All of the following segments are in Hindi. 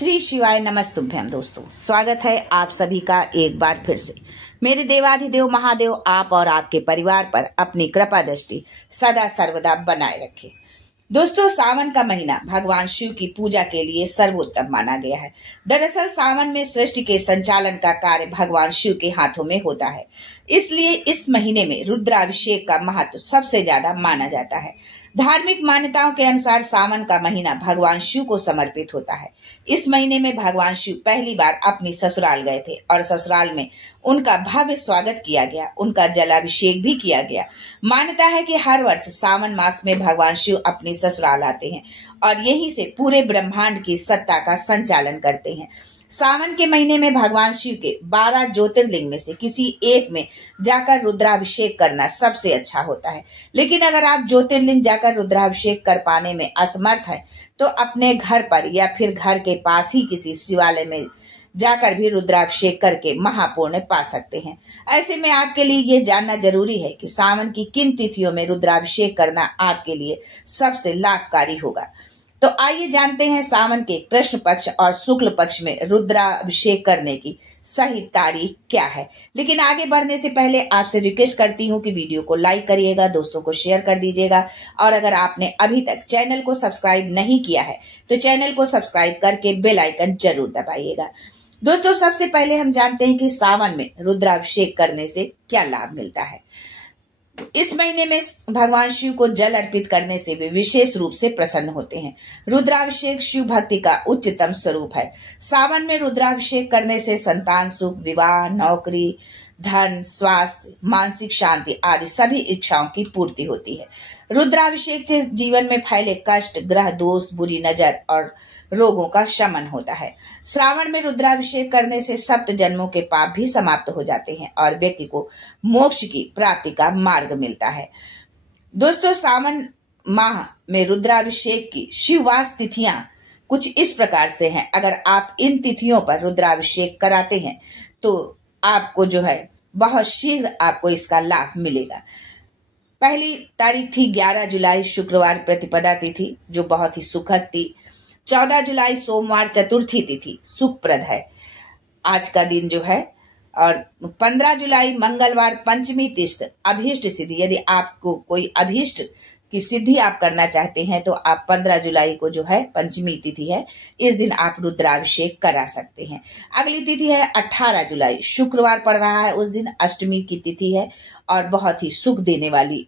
श्री शिवाय नमस्तुभ्यम। दोस्तों, स्वागत है आप सभी का एक बार फिर से। मेरे देवाधिदेव महादेव आप और आपके परिवार पर अपनी कृपा दृष्टि सदा सर्वदा बनाए रखे। दोस्तों, सावन का महीना भगवान शिव की पूजा के लिए सर्वोत्तम माना गया है। दरअसल सावन में सृष्टि के संचालन का कार्य भगवान शिव के हाथों में होता है, इसलिए इस महीने में रुद्राभिषेक का महत्व सबसे ज्यादा माना जाता है। धार्मिक मान्यताओं के अनुसार सावन का महीना भगवान शिव को समर्पित होता है। इस महीने में भगवान शिव पहली बार अपनी ससुराल गए थे और ससुराल में उनका भव्य स्वागत किया गया, उनका जलाभिषेक भी किया गया। मान्यता है कि हर वर्ष सावन मास में भगवान शिव अपनी ससुराल आते हैं और यहीं से पूरे ब्रह्मांड की सत्ता का संचालन करते हैं। सावन के महीने में भगवान शिव के 12 ज्योतिर्लिंग में से किसी एक में जाकर रुद्राभिषेक करना सबसे अच्छा होता है। लेकिन अगर आप ज्योतिर्लिंग जाकर रुद्राभिषेक कर पाने में असमर्थ हैं, तो अपने घर पर या फिर घर के पास ही किसी शिवालय में जाकर भी रुद्राभिषेक करके महापुण्य पा सकते हैं। ऐसे में आपके लिए ये जानना जरूरी है कि सावन की किन तिथियों में रुद्राभिषेक करना आपके लिए सबसे लाभकारी होगा। तो आइए जानते हैं सावन के कृष्ण पक्ष और शुक्ल पक्ष में रुद्राभिषेक करने की सही तारीख क्या है। लेकिन आगे बढ़ने से पहले आपसे रिक्वेस्ट करती हूँ कि वीडियो को लाइक करिएगा, दोस्तों को शेयर कर दीजिएगा और अगर आपने अभी तक चैनल को सब्सक्राइब नहीं किया है तो चैनल को सब्सक्राइब करके बेल आइकन जरूर दबाइएगा। दोस्तों, सबसे पहले हम जानते हैं कि सावन में रुद्राभिषेक करने से क्या लाभ मिलता है। इस महीने में भगवान शिव को जल अर्पित करने से वे विशेष रूप से प्रसन्न होते हैं। रुद्राभिषेक शिव भक्ति का उच्चतम स्वरूप है। सावन में रुद्राभिषेक करने से संतान सुख, विवाह, नौकरी, धन, स्वास्थ्य, मानसिक शांति आदि सभी इच्छाओं की पूर्ति होती है। रुद्राभिषेक से जीवन में फैले कष्ट, ग्रह दोष, बुरी नजर और रोगों का शमन होता है। श्रावण में रुद्राभिषेक करने से 7 जन्मों के पाप भी समाप्त हो जाते हैं और व्यक्ति को मोक्ष की प्राप्ति का मार्ग मिलता है। दोस्तों, सावन माह में रुद्राभिषेक की शिववास तिथियां कुछ इस प्रकार से हैं। अगर आप इन तिथियों पर रुद्राभिषेक कराते हैं तो आपको जो है बहुत शीघ्र आपको इसका लाभ मिलेगा। पहली तारीख थी 11 जुलाई शुक्रवार प्रतिपदा तिथि, जो बहुत ही सुखद थी। 14 जुलाई सोमवार चतुर्थी तिथि सुखप्रद है आज का दिन जो है। और 15 जुलाई मंगलवार पंचमी तिथि अभीष्ट सिद्धि। यदि आपको कोई अभीष्ट की सिद्धि आप करना चाहते हैं तो आप 15 जुलाई को जो है पंचमी तिथि है, इस दिन आप रुद्राभिषेक करा सकते हैं। अगली तिथि है 18 जुलाई शुक्रवार पड़ रहा है, उस दिन अष्टमी की तिथि है और बहुत ही सुख देने वाली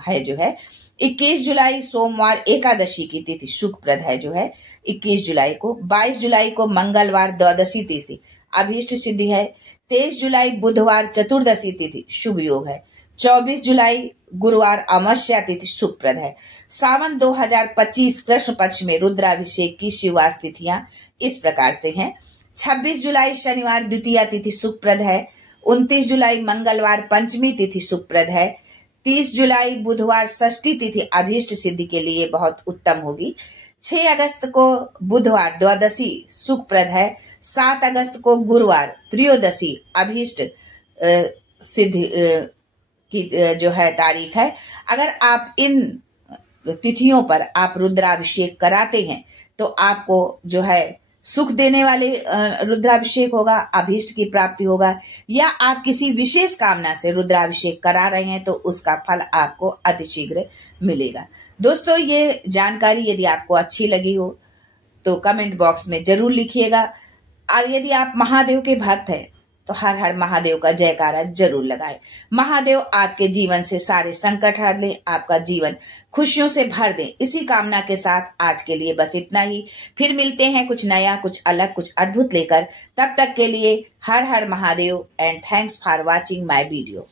है जो है। 21 जुलाई सोमवार एकादशी की तिथि सुखप्रद है जो है 21 जुलाई को। 22 जुलाई को मंगलवार द्वादशी तिथि अभीष्ट सिद्धि है। 23 जुलाई बुधवार चतुर्दशी तिथि शुभ योग है। 24 जुलाई गुरुवार अमावस्या तिथि सुखप्रद है। सावन 2025 कृष्ण पक्ष में रुद्राभिषेक की शिववास तिथियां इस प्रकार से हैं। 26 जुलाई शनिवार द्वितीया तिथि सुखप्रद है। 29 जुलाई मंगलवार पंचमी तिथि सुखप्रद है। 30 जुलाई बुधवार षष्ठी तिथि अभीष्ट सिद्धि के लिए बहुत उत्तम होगी। 6 अगस्त को बुधवार द्वादशी सुखप्रद है। 7 अगस्त को गुरुवार त्रयोदशी अभीष्ट सिद्धि की जो है तारीख है। अगर आप इन तिथियों पर आप रुद्राभिषेक कराते हैं तो आपको जो है सुख देने वाले रुद्राभिषेक होगा, अभीष्ट की प्राप्ति होगा, या आप किसी विशेष कामना से रुद्राभिषेक करा रहे हैं तो उसका फल आपको अतिशीघ्र मिलेगा। दोस्तों, ये जानकारी यदि आपको अच्छी लगी हो तो कमेंट बॉक्स में जरूर लिखिएगा और यदि आप महादेव के भक्त हैं तो हर हर महादेव का जयकारा जरूर लगाएं। महादेव आपके जीवन से सारे संकट हर दें, आपका जीवन खुशियों से भर दें। इसी कामना के साथ आज के लिए बस इतना ही। फिर मिलते हैं कुछ नया, कुछ अलग, कुछ अद्भुत लेकर। तब तक के लिए Har Har Mahadev and thanks for watching my video.